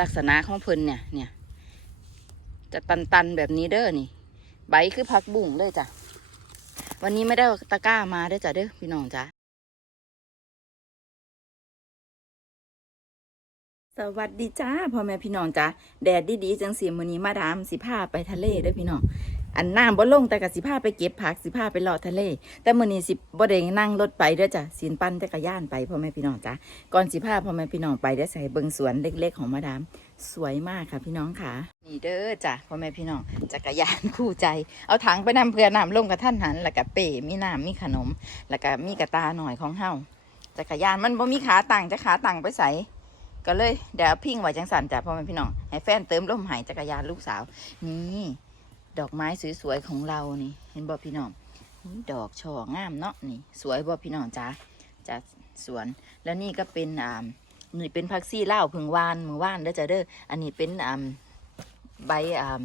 ลักษณะของเพิ่นเนี่ยเนี่ย จะตันๆแบบนี้เด้อนี่ ใบคือผักบุ้งเลยจ้ะ วันนี้ไม่ได้ตะกร้ามาเด้จ้ะเด้อพี่น้องจ้ะสวัสดีจ้าพ่อแม่พี่น้องจ้าแดดดีๆจังสีมื้อนี้มาดามสิพาไปทะเลเด้อพี่น้อง อันน้ำบ่ลงแต่ก็สิพาไปเก็บผักสิพาไปเลาะทะเล แต่มื้อนี้สิบ่ได้นั่งรถไปเด้อจ้ะสินปั่นจักรยานไปพ่อแม่พี่น้องจ้าก่อนสิพาพ่อแม่พี่น้องไปเด้อสิให้เบิงสวนเล็ก ๆ ของมาดามสวยมากค่ะพี่น้องค่ะ นี่เด้อจ้ะพ่อแม่พี่น้องจักรยานคู่ใจ เอาถังไปนำเพื่อน้ำลงกับท่านหันแล้วก็เป้มีน้ำมีขนม แล้วก็มีกระตาหน่อยของเฮาจักรยานมันบ่มีขาตั้งจะขาตั้งไปใส่ก็เลยเดี๋ยวพิงไว้จังสันจ้ะพ่อแม่พี่น้องให้แฟนเติมลมหายจักรยานลูกสาวนี่ ดอกไม้สวยๆของเรานี่ เห็นบ่พี่น้องดอกช่องามเนาะนี่ สวยบ่พี่น้องจ้าจ้าสวน แล้วนี่ก็เป็นอ่านี่เป็นพักซี่เล่าพึ่งวานมือว่านเด้อจ้ะเด้ออันนี้เป็นอ่าใบอ่า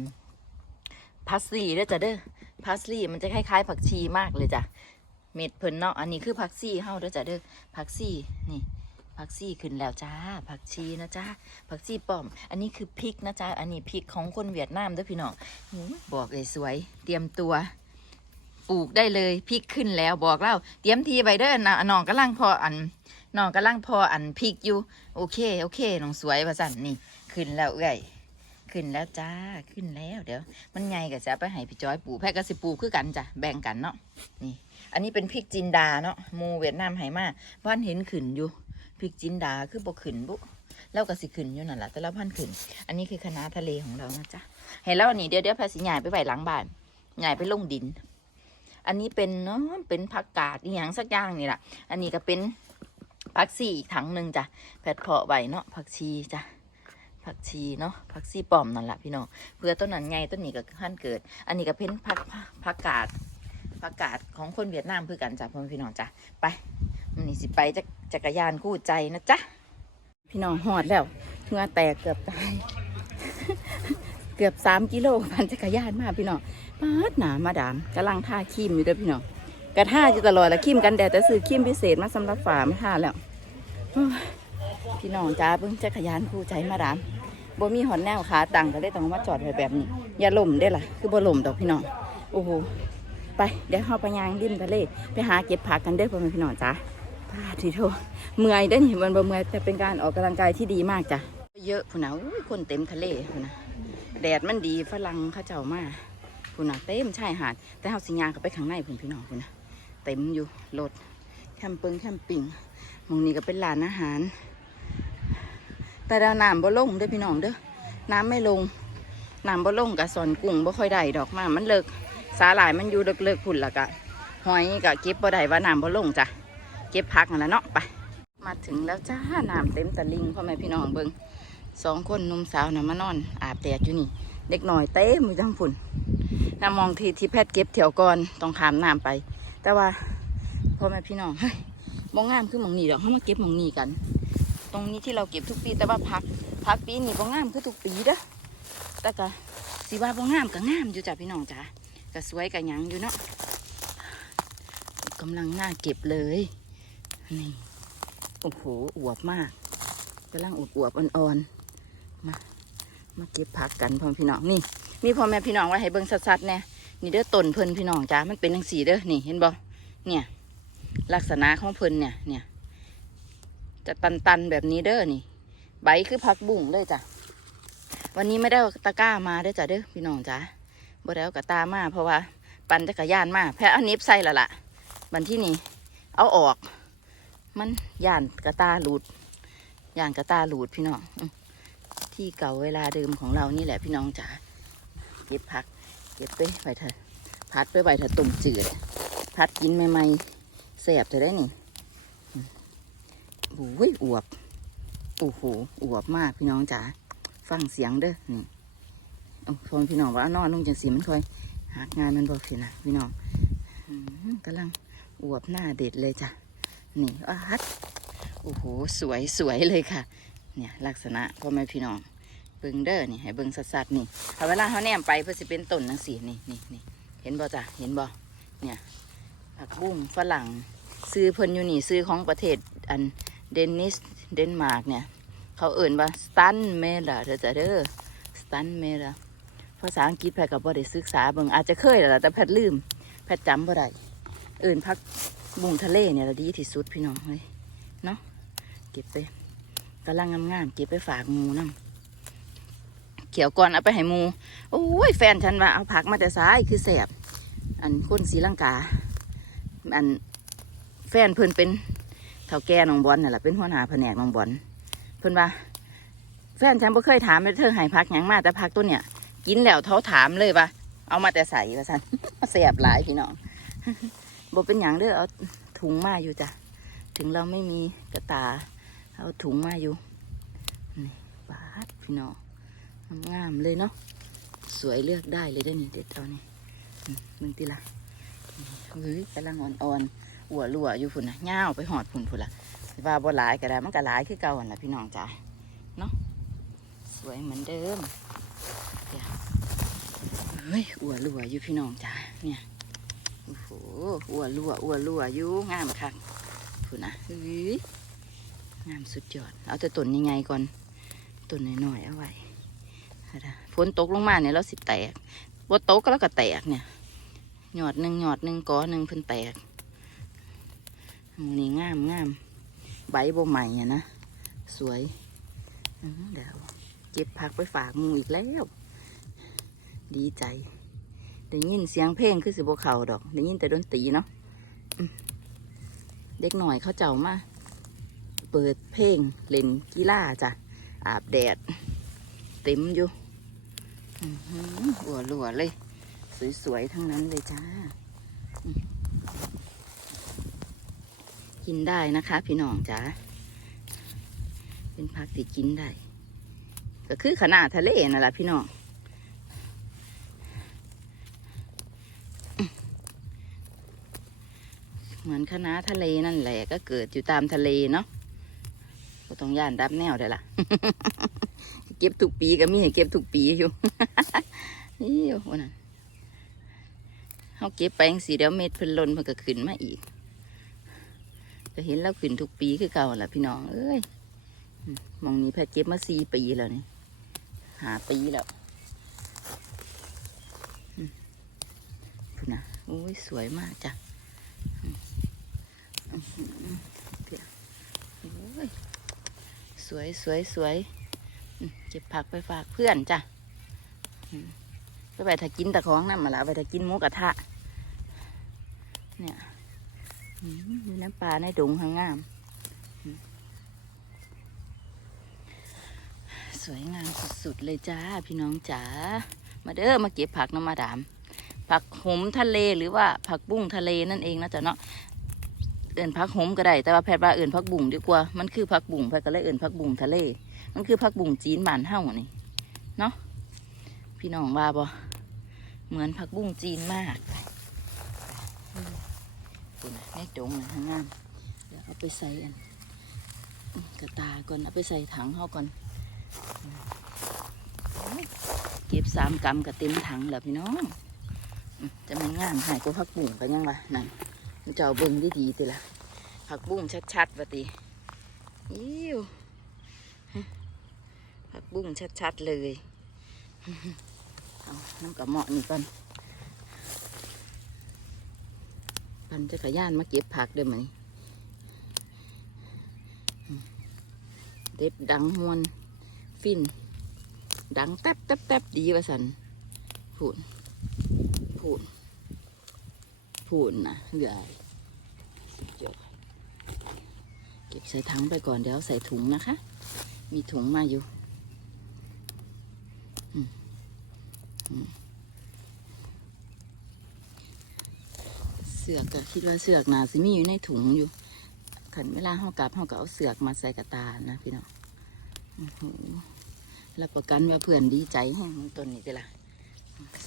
พัสลีเด้อจ้ะเด้อพัสลีมันจะคล้ายๆผักชีมากเลยจ้ะเม็ดเพิ่นเนาะอันนี้คือผักซี่เฮาเด้อจ้ะเด้อผักซี่นี่ ผักชีขึ้นแล้วจ้า ผักชีนะจ้าผักชีป้อม อันนี้คือพริกนะจ้าอันนี้พริกของคนเวียดนามด้วยพี่น้องบอกเลยสวย เตรียมตัวปลูกได้เลยพริกขึ้นแล้วบอกเล่าเตรียมทีไปเด้อน,น้องกำลังพออันน้องกำลังพออันพริกอยู่ โอเค โอเคน้องสวยประสันนี่ขึ้นแล้วเอ้ยขึ้นแล้วจ้าขึ้นแล้วเดี๋ยว มันไงก็จะไปให้พี่จอยปลูกแพะก็สิปลูกคือกันจ้ะแบ่งกันเนาะนี่ อันนี้เป็นพริกจินดาเนาะมูเวียดนามไหมาบ้านเห็นขึ้นอยู่ พริกจินดาคือบ่ขึ้นบุแล้วก็สิขึ้นอยู่นั่นแหละแต่ละพันขึ้น อันนี้คือคณะทะเลของเรานะจ๊ะเห็นแล้วอันนี้เดี๋ยวเดี๋ยวภาษีใหญ่ไปไว้หลังบ้านใหญ่ไปลงดิน อันนี้เป็นเนาะเป็นผักกาดอหย่างสักอย่างนี่แหละอันนี้ก็เป็นผักชีอีกถังหนึ่งจ้ะแผดเพาะไว้เนาะผักชีจ้ะผักชีเนาะผักชีปลอมนั่นแหละพี่น้องเพื่อต้นนั้นไงต้นนี้ก็ขั้นเกิด อันนี้ก็เป็นผักผักกาดผักกาดของคนเวียดนามเพื่อกันจ้ะพ่อพี่น้องจ้ะไปนี่สิไปจัก จักรยานคู่ใจนะจ๊ะ พี่น้องหอดแล้วเงื่อแตกเกือบตาย เกือบสามกิโลพันจักรยานมาพี่น้องปาดหนามาดามกำลังท่าครีมอยู่เด้อพี่น้องกระท่าอยู่ตลอดแล้วครีมกันแดดแต่ซื้อครีมพิเศษมาสำหรับฝามาท่าแล้วพี่น้องจ้าเพิ่งจักรยานคู่ใจมาดามบ่มีหอนแนวขาตังก็ได้ต้องมาจอดไว้แบบนี้ อย่าล่มได้ล่ะ คือบ่ล่มดอกพี่น้องโอ้โหไปเดี๋ยวเข้าไปยางริมทะเลไปหาเก็บผักกันเด้อพ่อแม่พี่น้องจ้า พาทีโทเมื่อยได้นี่มันบ่เมื่อยแต่เป็นการออกกำลังกายที่ดีมากจ้ะเยอะพุ่นนะอุ้ยคนเต็มทะเลพุ่นนะแดดมันดีฝรั่งเขาเจ้ามาพุ่นนะเต็มชายหาดแต่เฮาสิยางเข้าไปข้างในพุ่นพี่น้องพุ่นนะเต็มอยู่รถแคมเปิงแคมปิ้งมองนี้ก็เป็นร้านอาหาร แต่ดาวน้ำบ่ลงเด้อพี่น้องเด้อน้ำไม่ลงน้ำบ่ลงกับสอนกุ้งบ่ค่อยได้ดอกมามันเลิกสาหร่ายมันอยู่เลิกๆพุ่นละกะหอยก็เก็บบ่ได้ว่าน้ำบ่ลงจ้ะ เก็บผักนั่นแหละเนาะไป มาถึงแล้วจ้าน้ำเต็มตะลิงพ่อแม่พี่น้องเบิงสองคนนุ่มสาวนะมานอน อาบแดดอยู่นี่ เด็กหน่อยเต้มือจังฝุ่นน้ามองทีที่แพทย์เก็บเถียวก่อนต้องขามน้ำไป แต่ว่าพ่อแม่พี่น้องเฮ้ยมองงามคือหมองนี่ดอกเขามาเก็บมองนี่กัน ตรงนี้ที่เราเก็บทุกปีแต่ว่าพักพักปีนี้บ่งามคือทุกปีเด้อแต่ก็สิว่าบ่งามก็งามอยู่จ้ะพี่น้องจ้ะก็สวยก็หยังอยู่เนาะกำลังน่าเก็บเลย นี่โอ้โหอวบมากกำลังอวบอวบอ่อนๆมามาเก็บผักกันพ่อพี่น้องนี่ มีพ่อแม่พี่น้องไว้ให้เบิ่งสัดๆแน่นี่เด้อต้นเพิ่นพี่น้องจ้ามันเป็นจังสีเด้อนี่เห็นบ่เนี่ยลักษณะของเพิ่นเนี่ยเนี่ยจะตันๆแบบนี้เด้อนี่ใบคือผักบุ้งเลยจ้ะวันนี้ไม่ได้ตะก้ามาเด้อจ้ะเด้อพี่น้องจ้าบ่ได้เอากระตามาเพราะว่า ปั่นจักรยานมาแพ้อานิบใส่และล่ะบันที่นี่เอาออก มันย่านกระตาหลุดย่านกระตาหลุดพี่น้องที่เก่าเวลาเดิมของเรานี่แหละพี่น้องจ๋าเก็บผัก เก็บไปไปเถอะพัดไปไปเถอะต้มจืดพัดกินใหม่ๆแสบจะได้นี่โอ้ยอวบโอ้โหอวบมากพี่น้องจ๋าฟังเสียงเด้อนี่เอนพี่น้องว่าเอานอนลงจังสีมันค่อยหักงานมันบอกพี่นะพี่น้องกำลังอวบหน้าเด็ดเลยจ้ะ นี่อาฮัดโอ้โห สวยสวยเลยค่ะ เนี่ยลักษณะพ่อแม่พี่น้อง เบิงเด้อนี่ให้เบิงสัดๆนี่เอาเวลาเขาแนมไปเพื่อสิเป็นต้นนังสีนี่นี่นี่เห็นบ่จ้ะเห็นบ่เนี่ยผักบุ้งฝรั่งซื้อเพิ่นอยู่นี่ซื้อของประเทศอันเดนนิสเดนมาร์กเนี่ย เขาเอิ่นว่าสตันเมล่ะเดอจะเด้อสตันเมล่ะภาษาอังกฤษแพทย์ก็บ่ได้ศึกษาเบิ่งอาจจะเคยแล้วล่ะแต่แพทย์ลืม แพทย์จำบ่ได้เอิ่นพัก บุ้งทะเลเนี่ยดีที่สุดพี่น้องเลยเนาะเก็บไปกำลังงามๆเก็บไปฝากหมูนํเขียวก่อนเอาไปให้มูโอ้ยแฟนฉันว่าเอาผักมาแต่ซ้ายคือแสบอันคนศรีลังกา อันแฟนเพิ่นเป็นเฒ่าแก่น้องบอลนั่นแหละเป็นหัวหน้าแผนกน้องบอลเพิ่นว่า แฟนฉันบ่เคยถามเลยเธอให้พักหยังมาแต่พักตัวเนี่ย กินแล้วเขาถามเลยว่าเอามาแต่ใส่ว่าซั่นแสบหลายพี่น้อง บ่เป็นหยังเด้อเอาถุงมาอยู่จ้ะ ถึงเราไม่มีกระตา เอาถุงมาอยู่ นี่บาดพี่น้องงามเลยเนาะ สวยเลือกได้เลยได้นี่เด็ดเอานี่มึงติละเฮ้ยกำลังอ่อนๆอัวรัวอยู่พุ่นนะย่าไปหอดพุ่นพุ่นละว่าบ่หลายก็ได้มันก็หลายคือเก่าหั่นละพี่น้องจ้ะเนาะ สวยเหมือนเดิมเดี๋ยวเฮ้ยอัวรัวอยู่พี่น้องจ้ะเนี่ย โอ้โหอัวรัวอัวรัวอยู่งามค่ะพุ่นะเฮ้ยงามสุดยอด เอาแต่ต้นยังไงก่อนต้นน้อยๆเอาไว้เอาล่ะฝนตกลงมาเนี่ยเราสิแตกบ่ตกก็แล้วก็แตกเนี่ยหยอดหนึ่งหยอดหนึ่งกอหนึ่งเพิ่นแตกมูนี่งามงามใบบ่ใหม่อะนะสวยเดี๋ยวเก็บผักไปฝากมูอีกแล้ว ดีใจ ได้ยินเสียงเพลงคือสิบเขาดอกได้ยินแต่ดนตรีเนาะเด็กหน่อยเขาเจ้ามาเปิดเพลงเล่นกีฬาจ้ะอาบแดด เต็มอยู่หัวหลัวเลย สวยๆทั้งนั้นเลยจ้า กินได้นะคะ พี่น้องจ้าเป็นผักที่กินได้ ก็คือขนาดทะเลนั่นแหละพี่น้อง เหมือนคณะทะเลนั่นแหละก็เกิดอยู่ตามทะเลเนาะก็ต้องย่านดับแนวได้ละเก็บทุกปีก็มีเก็บทุกปีอยู่นี่วันนั้นเขาเก็บไปจังสีเดียวเม็ดเพิ่นลนเพิ่นก็ขึ้นมาอีกก็เห็นแล้วขึ้นทุกปีคือเก่าแหละพี่น้องเอ้ยมองนี้แพทเก็บมาสี่ปีแล้วนี่หาปีแล้วนนะโอ้ยสวยมากจ้ะ อื้อหือเพียโอ้ย สวยสวยสวยเก็บผักไปฝากเพื่อนจ้ะอืมไปไปถ้ากินตะของนั่นมาละไปถ้ากินหมูกระทะ เนี่ยมีน้ำปลาในดงหางงามอืมสวยงามสุดๆเลยจ้า พี่น้องจ๋า มาเด้อมาเก็บผักน้ำมาดาม ผักหมทะเลหรือว่าผักบุ้งทะเลนั่นเองนะจ๊ะเนาะ เอื่นพักหมก็ได้ แต่ว่าแพทย์ว่าเอื่นพักบุ่งดีกว่า มันคือพักบุ่งแพทย์ก็เลยเอื่นพักบุ่งทะเล มันคือพักบุ่งจีนบ้านเฮ้านี่ เนาะ พี่น้องว่าบ่เหมือนพักบุ่งจีนมากคุณน่ะในดงนะงามเดี๋ยวเอาไปใส่อันกระตาก่อน เอาไปใส่ถังเฮาก่อน เก็บสามกรัมกับเต็มถังแล้วพี่น้อง จะมันงามหายกว่าพักบุ่งไปยังวะนั่น มันจะเอาเบิ่งดีดีๆติละผักบุ้งชัดๆวะติอิ้วผักบุ้งชัดๆเลยเอาน้ำกระเหมาะนี่ก่อนปั่นจักรยานมาเก็บผักเด้อไหมอเด็บดังมวนฟิน ดังแทบแทบแทบดีวะสันพูนพูน พูนนะเหลือเก็บใส่ถังไปก่อนเดี๋ยวใส่ถุงนะคะ มีถุงมาอยู่เสือกก็คิดว่าเสือกนาสิมีอยู่ในถุงอยู่ขันเวลาเฮากลับเฮาก็เอาเสือกมาใส่กระตานะพี่น้องรับประกันว่าเพื่อนดีใจแห้งต้นนี้จ้ะล่ะ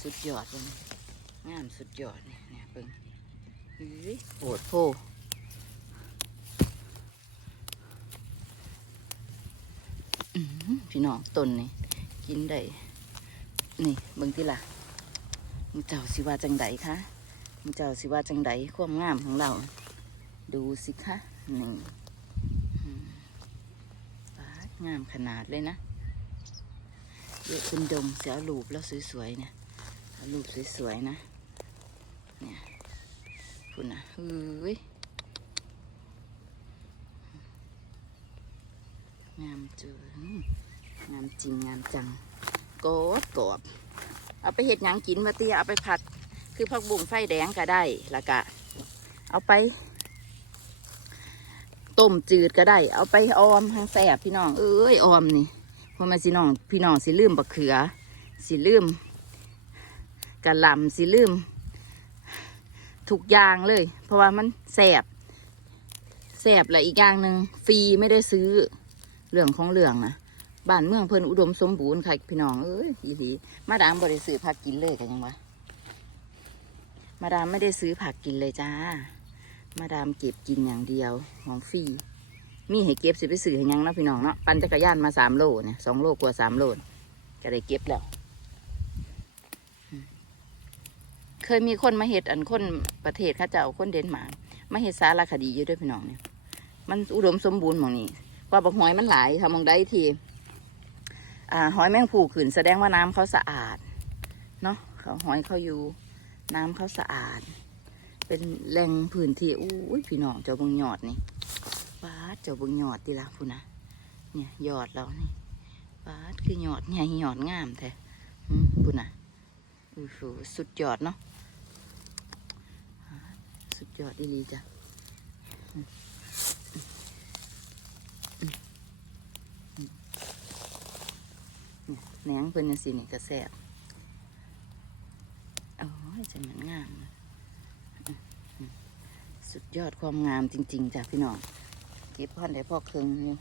สุดยอดเลยงามสุดยอดเนี่ยเนี่ยเบิ่ง ยโหดโพอื้อหือพี่น้องต้นนี่กินได้ นี่เบิ่งที่ล่ะมึงเจ้าสิว่าจังใดคะมึงเจ้าสิว่าจังใดความงามของเรา ดูสิคะนี่ปาดงามขนาดเลยนะเยอะเป็นดงเสียรูปแล้วสวยๆเนี่ยเอารูปสวยๆนะเนี่ย คุณนะเฮ้ยงามจืงงามจริงงามจังกรอบกรอบเอาไปเห็ดหยังกินมาเตียเอาไปผัด คือผักบุ้งไฟแดงก็ได้ล้วก็เอาไปต้มจืดก็ได้ เอาไปออมทางแสบพี่น้อง เอ้ยออมนี่พอมาสิน้อง พี่น้องสิลืมบักเขือ สิลืมกะหล่ำสิลืม ทุกอย่างเลย เพราะว่ามันแสบแสบและอีกอย่างหนึ่งฟรีไม่ได้ซื้อเรื่องของเรื่องนะบ้านเมืองเพิ่นอุดมสมบูรณ์ค่ะพี่น้องเอ้ยอีหลีมาดามบริซื้อผักกินเลยกันยังวะมาดามไม่ได้ซื้อผักกินเลยจ้า มาดามเก็บกินอย่างเดียวของฟรีมีให้เก็บสิไปซื้อให้ยังนะพี่น้องเนาะปั่นจักรยานมาสามโลเนี่ยสองโลกว่าสามโลก็ได้เก็บแล้วอืม เคยมีคนมาเห็ดอันคนประเทศเข้าเจ้าคนเดนมาร์กมาเห็ดสารคดีอยู่ด้วยพี่น้องเนี่ยมันอุดมสมบูรณ์หมองนี้กว่าบักหอยมันหลายทำมองได้ทีอ่าหอยแมงผูขืนแสดงว่าน้ำเขาสะอาดเนาะเขาหอยเขาอยู่ น้ำเขาสะอาด เป็นแหล่งพื้นที่อู้ยพี่น้องเจ้าบงหยอดนี่ปาเจ้าบงหยอดดีละพูนะเนี่ยหยอดเรานี่ปาคือหยอดใหญ่ยอดงามแท้พูนะอู้หูสุดยอดเนาะ สุดยอดดีลีจ้ะแหนงเพิ่นยังสีนี่กระแสบโอ้ยจะเหมือนงามสุดยอดความงามจริง ๆจ้ะพี่น้องเก็บพันได้พอครึ่งอยู่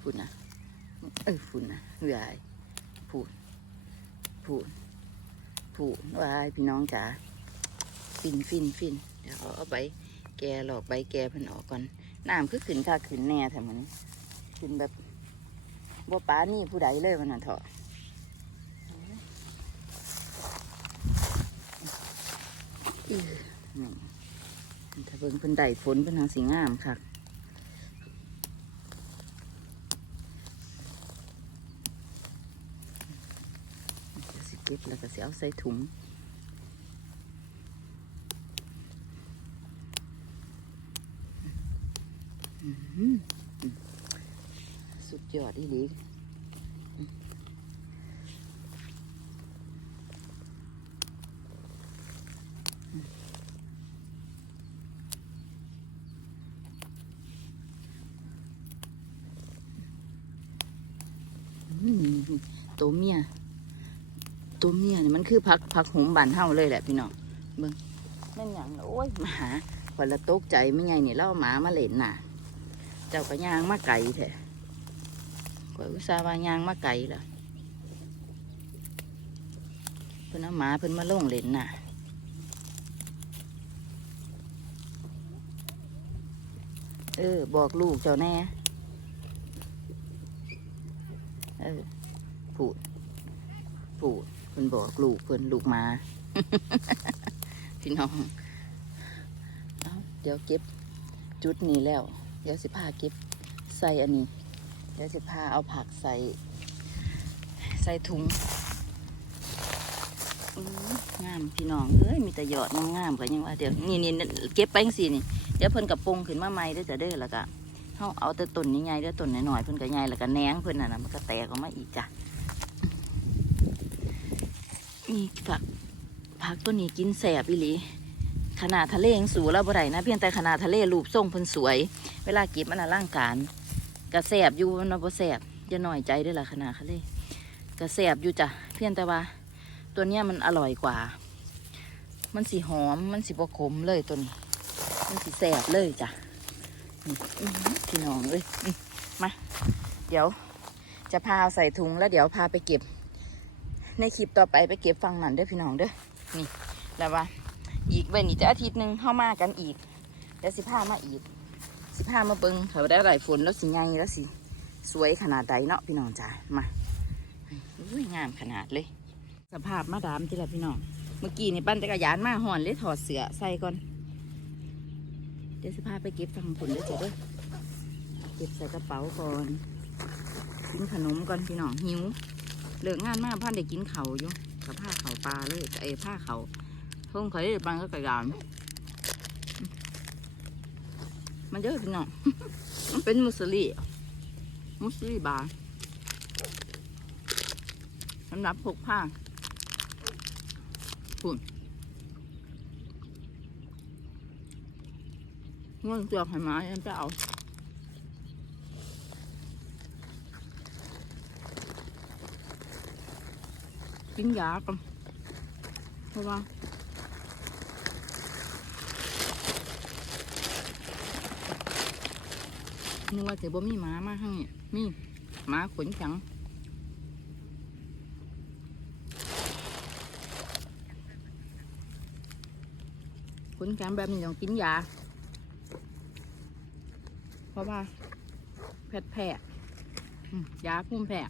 พูดนะ เออพูดนะเวายพูดพูดพูดวายพี่น้องจ๋าฟินฟินฟินเดี๋ยวเอาเอาใบแกหลอกใบแกพิ่นออกก่อนน้ำคือขึ้นค่ะขึ้นแน่แถมมันขึ้นแบบบ่ป้านี่ผู้ใดเลยมันน่ะเถอะอือถ้าเบิ่งเพิ่นได้ฝนเป็นทางสีงามค่ะ เดี๋ยวสิเก็บแล้วก็สิเอาใส่ถุงสุดยอดอีหลีอืมตัวเมีย คือพักพักหุมบานเฮาเลยแหละพี่น้องเบิ่งแม่นหยังโอ้ยมาหาพอละตกใจไม่ไงนี่เล่าหมามาเล่นน่ะ เจ้าก็ย่างมาไก่แท้ข่อยอุตส่าห์วาย่างมาไก่ละเพิ่นเอาหมาเพิ่นมาลงเล่นน่ะเออ บอกลูกเจ้าแน่ เออ พูด พูด เพิ่นบอกลูกเพิ่นลูกมา พี่น้องเอเดี๋ยวเก็บจุดนี้แล้ว เดี๋ยวสิพาเก็บใส่อันนี้ เดี๋ยวสิพาเอาผักใส่ ใส่ถุงงามพี่น้องเอ้ยมีแต่ยอดงามๆกันยังว่าเดี๋ยวนี่นี่เก็บไปจังสินี่เดี๋ยวเพิ่นกับปรุงขึ้นมาใหม่ด้จะเด้อแล้วก็เขาเอาแต่ต้นใหญ่ๆเด้อต้นน้อยๆเพิ่นก็ใหญ่แล้วก็แหนงเพิ่นน่ะนะมันก็แตกออกมาอีกจ้ะ นี่ผักผักตัวนี้กินแสบอีหลีขนาดทะเลยังสูงแล้วบ่ได้นะเพียงแต่ขนาดทะเลรูปทรงเพิ่นสวย เวลาเก็บมันน่ะร่างการกระแสบอยู่มันบ่แสบอย่าหน่อยใจด้วยล่ะขนาดทะเลกระแสบอยู่จ้ะเพียงแต่ว่า ตัวเนี้ยมันอร่อยกว่า มันสีหอมมันสีบขมเลยตัวนี้ มันสีแสบเลยจ้ะนี่อื้อหือพี่น้องเอ้ยมา เดี๋ยว จะพาเอาใส่ถุงแล้วเดี๋ยวพาไปเก็บ ในคลิปต่อไปไปเก็บฟังนั่นเด้อพี่น้องเด้อนี่แล้วว่า อีกเว้นอีกจะอาทิตย์หนึ่งเข้ามากันอีกเดี๋ยวสิพามาอีก สิพามาเบิงเขาได้หลายฝนแล้วสิไงแล้วสิสวยขนาดใดเนาะพี่น้องจ้ามาอุ้ยงามขนาดเลย สภาพมาดามที่ละพี่น้องเมื่อกี้นี่ปั่นจักรยานมาห่อนเลยถอดเสื้อใส่ก่อนเดี๋ยวสภาพไปเก็บฟังผลด้วยจ้ะเด้อเก็บใส่กระเป๋าก่อนกินขนมก่อนพี่น้องหิว เลิกงานมากพันได้กินเขาอยู่กับผ้าเขาปลาเลยกับไอ้ผ้าเขาเพิ่งเคยได้ปังก็กระยานมันเยอะพี่น้องมันเป็นมุสลีมุสลีบาร์สำหรับพกผ้าฝุ่นงินเจือกให้หมาฉันจะเอา กินยากันเพราะว่านึกว่าจะบ่มีหมามาให้มีหมาขนจังขนจังแบบนี้ต้องกินยา เพราะว่าแพทย์แพ้อืมยาพุ่มแพ้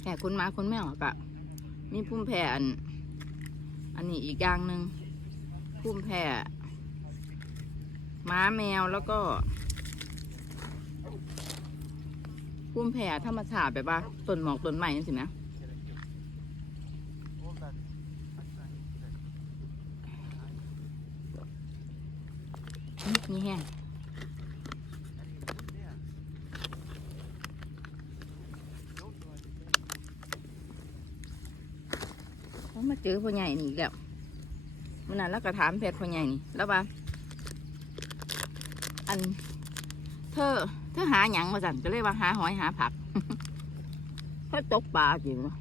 แผลคนหมาคนแมวอะกะ มีพุ่มแผ่อัน อันนี้อีกอย่างหนึ่งพุ่มแผ่หม้าแมวแล้วก็พุ่มแผ่ธรรมชาติแบบว่าต้นหมอกต้นไม้นั่นสินะนี่นี่แห้งเขา มาเจอพ่อใหญ่นี่อีกแล้วมันน่ะแล้วก็ถามเพจพ่อใหญ่นี่แล้วว่าอัน เธอ เธอหาหยังมาสั่นก็เลยว่าหาหอยหาผักเธอตกปลาจริงวะ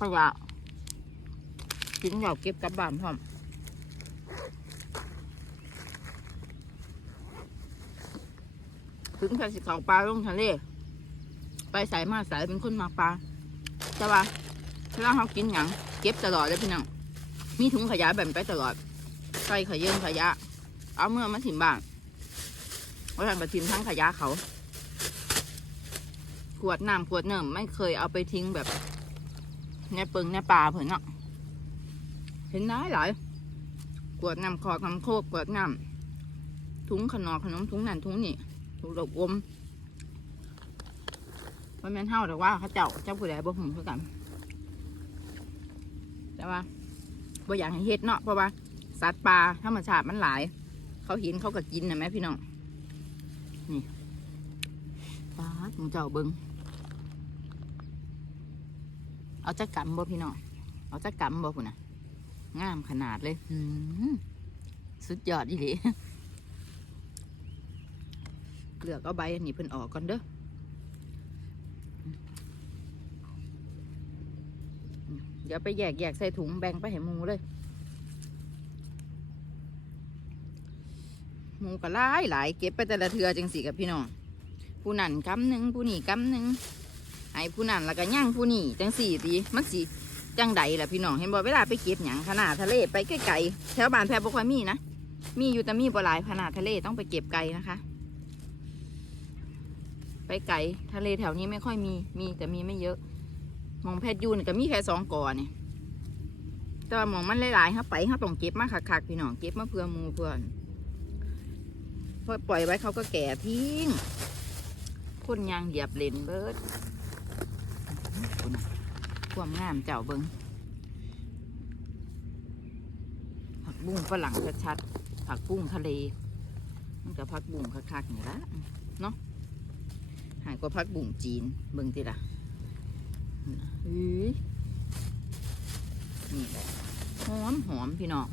ขยะกินเหยาเก็บกลับบ้านพร้อมถึงแค่สิเขาปลาลงทะเลไปสายมาสายเป็นคนมาปลาแต่ว่าเวลาเขากินหยังเก็บตลอดเลยพี่น้องมีถุงขยะแบบไปตลอดใส่ขยเยิงขยะ เอาเมื่อมาถิ่มบ้านเอาทานไปทิ้งทั้งขยะเขาขวดน้ำขวดเนิ่มไม่เคยเอาไปทิ้งแบบ ในปึงในป่าเผื่อเนาะเห็นได้หลายขวดน้ำขอดน้ำโคกขวดน้ำถุงขนมขนมถุงนั่นถุงนี่ถูกดอกอมมันแม่นเท่าแต่ว่าเขาเจ้าเจ้าผู้ใดบ่หูคือกัน แต่ว่าบ่อยากให้เฮ็ดเนาะเพราะว่าสัตว์ป่าธรรมชาติมันหลาย เขาเห็นเขาก็กินนะแม่พี่น้องนี่ปลาหมูเจ้าเบิง เอาจักกำบ่พี่น้องเอาจักกำบ่พุ่นน่ะงามขนาดเลยอืสุดยอดอีหลีเกลือกเอาใบอันนี้เพิ่นออกก่อนเด้อเดี๋ยวไปแยกแยกใส่ถุงแบ่งไปให้หมูเลยหมูก็หลายหลายเก็บไปแต่ละเทือจังสีกับพี่น้องผู้นั่นกำหนึ่งผู้นี่กำหนึ่ง ให้ผู้นั่นแล้วก็ย่างผู้นี่จังสี่ตีมันสีจังใดล่ะพี่น้องเห็นบ่เวลาไปเก็บหยังขนาดทะเลไปไกลๆแถวบ้านแพรบ่ค่อยมีนะมีอยู่แต่มีบ่หลายขนาดทะเลต้องไปเก็บไกลนะคะ ไปไกลทะเลแถวนี้ไม่ค่อยมีมีแต่มีไม่เยอะมองแพทยูนก็มีแค่สองก่อนี่ยแต่ว่ามองมันหลายๆครับไปเขาต้องเก็บมาคักๆพี่น้องเก็บมาเพื่อมูเพื่อนพอปล่อยไว้เขาก็แก่ทิ้งคนยางเหยียบเลนเบิดคุณน่ะ ความงามเจ้าเบิงผักบุ้งฝรั่งชัดๆผักบุ้งทะเล มันก็ผักบุ้งคักๆนี่ละเนาะหายกว่าพักบุ่งจีนเบิ่งติล่ะเฮ้ยนี่แหละหอมหอมพี่น้อง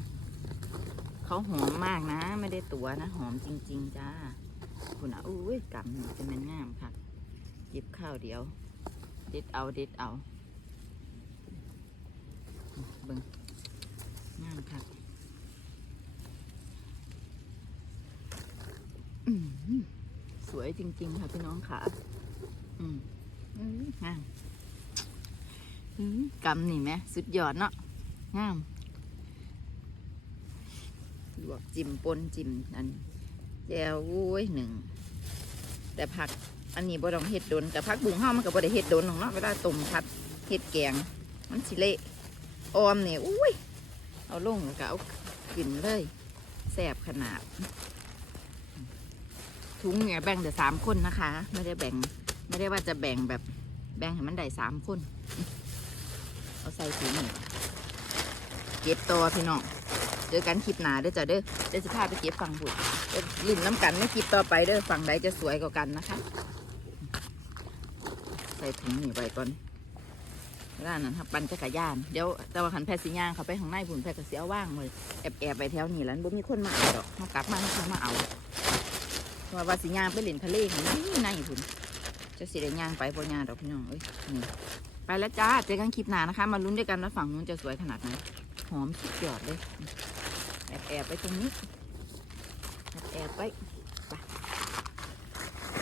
เขาหอมมากนะ ไม่ได้ตัวนะ หอมจริง ๆ จ้าคุณอะอุ้ยกำนี่จะเป็นงามค่ะหยิบข้าวเดียว เด็ดเอาเด็ดเอา บิ่งงามค่ะสวยจริง ๆ ค่ะพี่น้องค่ะ อืมงามกำนี่ไหมสุดยอดเนาะงามลวกจิ้มปนจิ้มนั่นแจววุ้ยหนึ่ง แต่ผักอันนี้บ่ต้องเห็ดโดนแต่ผักบุ้งห้ามันกับบ่ได้เห็ดโดนของเนาะเวลาต้มผัดเห็ดแกง มันสิเละ ออมเนี่ยอุ้ย เอาลงแล้วก็เอาขึ้นเลยแสบขนาด ถุงเนี่ยแบ่งแต่สามคนนะคะ ไม่ได้แบ่ง ไม่ได้ว่าจะแบ่งแบบแบ่งให้มันได้สามคน เอาใส่ถุงนี่เก็บตัวพี่น้องเจอกันคลิปหนาเด้อจ้ะเด้อเดี๋ยวจะพาไปเก็บฝั่งบุตรลิ้นน้ำกันไม่คลิปต่อไปเด้อฝั่งใดจะสวยกว่ากันนะคะ ใส่ถุงหนี่ไว้ก่อน ร้านนั้นครับปั่นจักรยาน เดี๋ยวแต่ว่าขันแพทย์สิย่างเขาไปข้างในผุนแพทย์ก็เสียว่างเลยแอบแอบไปแถวนี้แล้วบ่มีคนมาเอาดอกเขากลับมาเขามาเอาเพราว่าสิย่างไปเล่นทะเลข้างในในผุนจะสิได้ย่างไปบ่ย่างดอกพี่น้องเอ้ยนี่ไปแล้วจ้าเจอกันคลิปหน้านะคะ มาลุ้นด้วยกันว่าฝั่งนู้นจะสวยขนาดไหนหอมสุดยอดเลยแอบแอบไปตรงนี้แอบแอบไปไป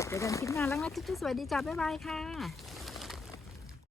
เจอกันคลิปหน้าแล้วนะจุ๊บๆสวัสดีจ้าบ๊ายบายค่ะ